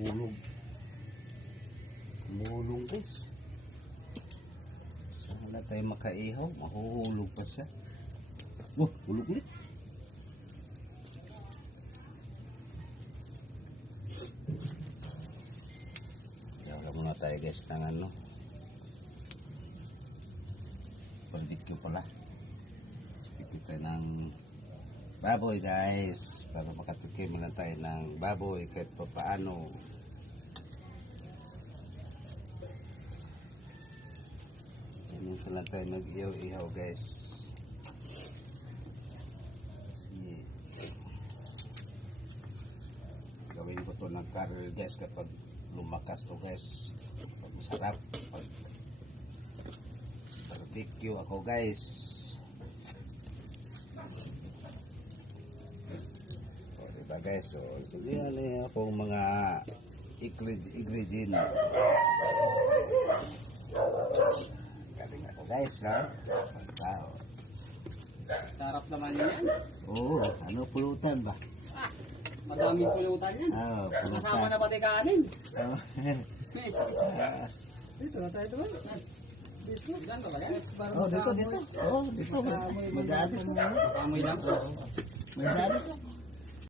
Mahulog. Mahulog guys. Sana tayo makaihaw. Mahuhulog pa siya. Hulog ulit. Kaya muna tayo guys ng ano. Barbecue pala. Barbecue tayo ng baboy guys. Para makatikim na tayo ng baboy kahit pa paano. Minsan lang tayo mag-ihaw-ihaw guys. Kasi gawin ko to ng curry guys kapag lumakas to guys. Pag masarap. Pag barbecue ako guys. O diba guys. So yan akong mga ingredient. Galing ako guys ha. Wow. Sarap naman yan. Oo, ano pulutan ba? Madaming pulutan yan. Pulutan. Kasama na pati kanin. Oh. Dito na tayo doon. Dito, dyan ba yan? Dito. Dito. Mag-aadis. Amoy lang. Mag-aadis.